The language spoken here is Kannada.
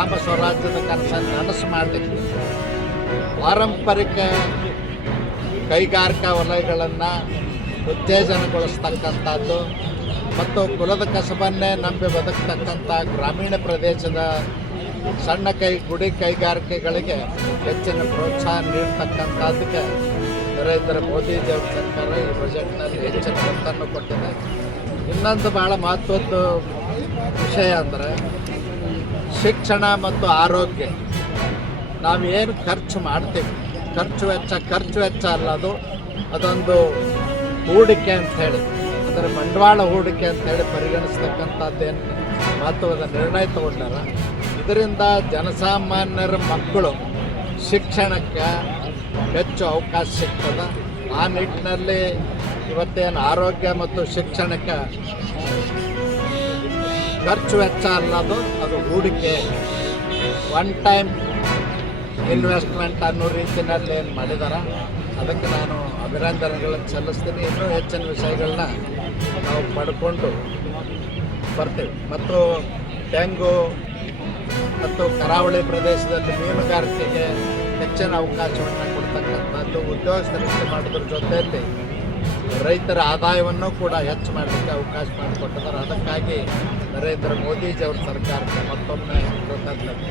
ಗ್ರಾಮ ಸ್ವರಾಜ್ಯದ ಕನಸನ್ನು ನನಸು ಮಾಡಲಿಕ್ಕೆ ಪಾರಂಪರಿಕ ಕೈಗಾರಿಕಾ ವಲಯಗಳನ್ನು ಉತ್ತೇಜನಗೊಳಿಸ್ತಕ್ಕಂಥದ್ದು ಮತ್ತು ಕುಲದ ಕಸಬನ್ನೇ ನಂಬಿ ಬದುಕ್ತಕ್ಕಂಥ ಗ್ರಾಮೀಣ ಪ್ರದೇಶದ ಸಣ್ಣ ಗುಡಿ ಕೈಗಾರಿಕೆಗಳಿಗೆ ಹೆಚ್ಚಿನ ಪ್ರೋತ್ಸಾಹ ನೀಡ್ತಕ್ಕಂಥದ್ದಕ್ಕೆ ನರೇಂದ್ರ ಮೋದಿಜಿಯವರ ಸರ್ಕಾರ ಈ ಬಜೆಟ್ನಲ್ಲಿ ಹೆಚ್ಚಿನ ಒತ್ತನ್ನು ಕೊಟ್ಟಿದೆ. ಇನ್ನೊಂದು ಭಾಳ ಮಹತ್ವದ ವಿಷಯ ಅಂದರೆ ಶಿಕ್ಷಣ ಮತ್ತು ಆರೋಗ್ಯ. ನಾವೇನು ಖರ್ಚು ಮಾಡ್ತೀವಿ, ಖರ್ಚು ವೆಚ್ಚ ಅಲ್ಲ, ಅದೊಂದು ಹೂಡಿಕೆ ಅಂಥೇಳಿ, ಅಂದರೆ ಬಂಡವಾಳ ಹೂಡಿಕೆ ಅಂಥೇಳಿ ಪರಿಗಣಿಸ್ತಕ್ಕಂಥದ್ದೇನು ಮಹತ್ವದ ನಿರ್ಣಯ ತಗೊಂಡಾರ. ಇದರಿಂದ ಜನಸಾಮಾನ್ಯರ ಮಕ್ಕಳು ಶಿಕ್ಷಣಕ್ಕೆ ಹೆಚ್ಚು ಅವಕಾಶ ಸಿಗ್ತದೆ. ಆ ನಿಟ್ಟಿನಲ್ಲಿ ಇವತ್ತೇನು ಆರೋಗ್ಯ ಮತ್ತು ಶಿಕ್ಷಣಕ್ಕೆ ಖರ್ಚು ವೆಚ್ಚ ಅನ್ನೋದು ಅದು ಹೂಡಿಕೆ, ಒನ್ ಟೈಮ್ ಇನ್ವೆಸ್ಟ್ಮೆಂಟ್ ಅನ್ನೋ ರೀತಿಯಲ್ಲಿ ಏನು ಮಾಡಿದಾರೆ ಅದಕ್ಕೆ ನಾನು ಅಭಿನಂದನೆಗಳನ್ನು ಸಲ್ಲಿಸ್ತೀನಿ. ಇನ್ನೂ ಹೆಚ್ಚಿನ ವಿಷಯಗಳನ್ನ ನಾವು ಪಡ್ಕೊಂಡು ಬರ್ತೀವಿ. ಮತ್ತು ತೆಂಗು ಮತ್ತು ಕರಾವಳಿ ಪ್ರದೇಶದಲ್ಲಿ ಮೀನುಗಾರಿಕೆಗೆ ಹೆಚ್ಚಿನ ಅವಕಾಶವನ್ನು ಕೊಡ್ತಕ್ಕಂಥದ್ದು, ಉದ್ಯೋಗ ಸೃಷ್ಟಿ ಮಾಡೋದ್ರ ಜೊತೆಯಲ್ಲಿ ರೈತರ ಆದಾಯವನ್ನು ಕೂಡ ಹೆಚ್ಚು ಮಾಡಲಿಕ್ಕೆ ಅವಕಾಶ ಮಾಡಿಕೊಟ್ಟಿದ್ದಾರೆ. ಅದಕ್ಕಾಗಿ ನರೇಂದ್ರ ಮೋದಿಜಿಯವ್ರ ಸರ್ಕಾರಕ್ಕೆ ಮತ್ತೊಮ್ಮೆ ಕೃತಜ್ಞತೆ.